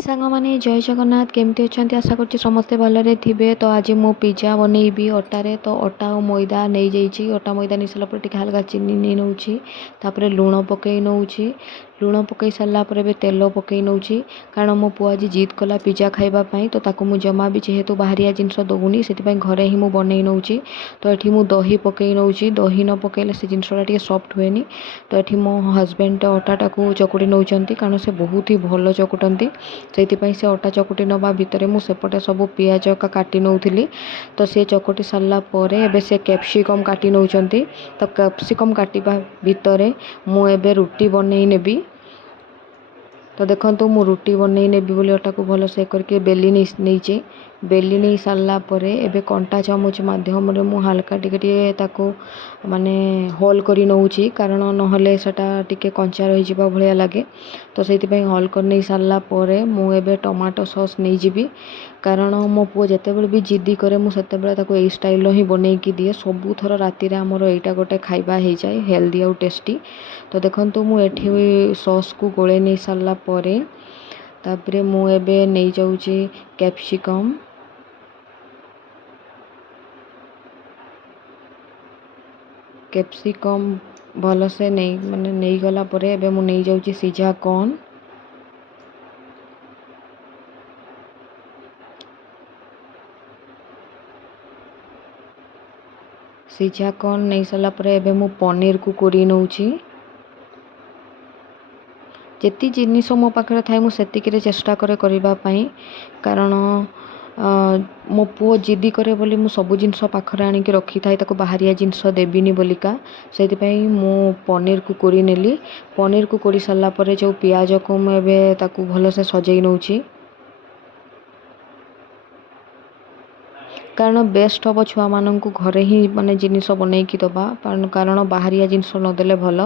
ସାଙ୍ଗମାନେ ଜୟ ଜଗନ୍ନାଥ। କେମିତି ଅଛନ୍ତି? ଆଶା କରୁଛି ସମସ୍ତେ ଭଲରେ ଥିବେ। ତ ଆଜି ମୁଁ ପିଜ୍ଜା ବନେଇବି ଅଟାରେ। ତ ଅଟା ଆଉ ମଇଦା ନେଇଯାଇଛି। ଅଟା ମଇଦା ନେଇସାରିଲା ପରେ ଟିକେ ହାଲକା ଚିନି ନେଇ ନେଉଛି, ତାପରେ ଲୁଣ ପକାଇ ନେଉଛି। ଲୁଣ ପକାଇ ସାରିଲା ପରେ ଏବେ ତେଲ ପକାଇ ନେଉଛି, କାରଣ ମୋ ପୁଅ ଆଜି ଜିଦ୍ କଲା ପିଜ୍ଜା ଖାଇବା ପାଇଁ। ତ ତାକୁ ମୁଁ ଜମା ବି ଯେହେତୁ ବାହାରିଆ ଜିନିଷ ଦେଉନି, ସେଥିପାଇଁ ଘରେ ହିଁ ମୁଁ ବନେଇ ନେଉଛି। ତ ଏଠି ମୁଁ ଦହି ପକାଇ ନେଉଛି। ଦହି ନ ପକାଇଲେ ସେ ଜିନିଷଟା ଟିକେ ସଫ୍ଟ ହୁଏନି। ତ ଏଠି ମୋ ହଜବେଣ୍ଡ ଅଟାଟାକୁ ଚକୁଡ଼ି ନେଉଛନ୍ତି, କାରଣ ସେ ବହୁତ ହି ଭଲ ଚକୁଟନ୍ତି। ସେଇଥିପାଇଁ ସେ ଅଟା ଚକୁଟି ନେବା ଭିତରେ ମୁଁ ସେପଟେ ସବୁ ପିଆଜ କାଟି ନେଉଥିଲି। ତ ସେ ଚକୁଟି ସାରିଲା ପରେ ଏବେ ସେ କ୍ୟାପ୍ସିକମ୍ କାଟି ନେଉଛନ୍ତି। ତ କ୍ୟାପ୍ସିକମ୍ କାଟିବା ଭିତରେ ମୁଁ ଏବେ ରୁଟି ବନେଇ ନେବି। ତ ଦେଖନ୍ତୁ ମୁଁ ରୁଟି ବନେଇ ନେବି ବୋଲି ଅଟାକୁ ଭଲସେ କରିକି ବେଲି ନେଇଛି। ବେଲି ନେଇ ସାରିଲା ପରେ ଏବେ କଣ୍ଟା ଚାମଚ ମାଧ୍ୟମରେ ମୁଁ ହାଲକା ଟିକେ ତାକୁ ମାନେ ହୋଲ୍ କରି ନେଉଛି, କାରଣ ନହେଲେ ସେଟା ଟିକେ କଞ୍ଚା ରହିଯିବା ଭଳିଆ ଲାଗେ। ତ ସେଇଥିପାଇଁ ହୋଲ୍ କରି ନେଇ ସାରିଲା ପରେ ମୁଁ ଏବେ ଟମାଟୋ ସସ୍ ନେଇଯିବି, କାରଣ ମୋ ପୁଅ ଯେତେବେଳେ ବି ଜିଦି କରେ ମୁଁ ସେତେବେଳେ ତାକୁ ଏଇ ଷ୍ଟାଇଲ୍ର ହିଁ ବନେଇକି ଦିଏ। ସବୁଥର ରାତିରେ ଆମର ଏଇଟା ଗୋଟେ ଖାଇବା ହେଇଯାଏ, ହେଲ୍ଦି ଆଉ ଟେଷ୍ଟି। ତ ଦେଖନ୍ତୁ ମୁଁ ଏଠି ସସ୍କୁ ଗୋଳେଇ ନେଇ ସାରିଲା ପରେ ତାପରେ ମୁଁ ଏବେ ନେଇଯାଉଛି କ୍ୟାପ୍ସିକମ୍। କ୍ୟାପ୍ସିକମ୍ ଭଲସେ ନେଇଗଲା ପରେ ଏବେ ମୁଁ ନେଇଯାଉଛି ସିଝା କର୍ନ। ସିଝା କର୍ନ ନେଇ ସାରିଲା ପରେ ଏବେ ମୁଁ ପନିରକୁ କୋରି ନେଉଛି। ଯେତିକି ଜିନିଷ ମୋ ପାଖରେ ଥାଏ ମୁଁ ସେତିକିରେ ଚେଷ୍ଟା କରେ କରିବା ପାଇଁ, କାରଣ ମୋ ପୁଅ ଜିଦି କରେ ବୋଲି ମୁଁ ସବୁ ଜିନିଷ ପାଖରେ ଆଣିକି ରଖିଥାଏ, ତାକୁ ବାହାରିଆ ଜିନିଷ ଦେବିନି ବୋଲିକା। ସେଥିପାଇଁ ମୁଁ ପନିରକୁ କୋରି ନେଲି। ପନିରକୁ କୋରି ସାରିଲା ପରେ ଯେଉଁ ପିଆଜକୁ ମୁଁ ଏବେ ତାକୁ ଭଲସେ ସଜେଇ ନେଉଛି, କାରଣ ବେଷ୍ଟ ହେବ ଛୁଆମାନଙ୍କୁ ଘରେ ହିଁ ଜିନିଷ ବନେଇକି ଦେବା, କାରଣ ବାହାରିଆ ଜିନିଷ ନଦେଲେ ଭଲ।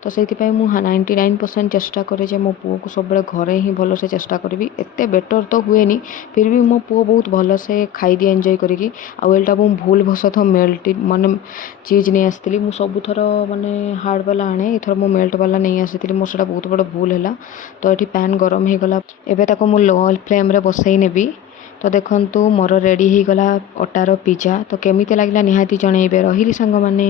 ତ ସେଇଥିପାଇଁ ମୁଁ 99% ଚେଷ୍ଟା କରେ ଯେ ମୋ ପୁଅକୁ ସବୁବେଳେ ଘରେ ହିଁ ଭଲସେ ଚେଷ୍ଟା କରିବି। ଏତେ ବେଟର୍ ତ ହୁଏନି, ଫିର୍ ବି ମୋ ପୁଅ ବହୁତ ଭଲସେ ଖାଇଦିଏ ଏନ୍ଜୟ କରିକି। ଆଉ ଏଇଟା ମୁଁ ଭୁଲ ବଶତଃ ଚିଜ୍ ନେଇ ଆସିଥିଲି। ମୁଁ ସବୁଥର ହାର୍ଡ଼ ବାଲା ଆଣେ, ଏଥର ମୁଁ ମେଲ୍ଟ ବାଲା ନେଇ ଆସିଥିଲି। ମୋର ସେଇଟା ବହୁତ ବଡ଼ ଭୁଲ ହେଲା। ତ ଏଠି ପ୍ୟାନ୍ ଗରମ ହେଇଗଲା, ଏବେ ତାକୁ ମୁଁ ଲୋ ଫ୍ଲେମ୍ରେ ବସେଇ ନେବି। ତ ଦେଖନ୍ତୁ ମୋର ରେଡ଼ି ହେଇଗଲା ଅଟାର ପିଜ୍ଜା। ତ କେମିତି ଲାଗିଲା ନିହାତି ଜଣାଇବେ। ରହିଲି ସାଙ୍ଗମାନେ।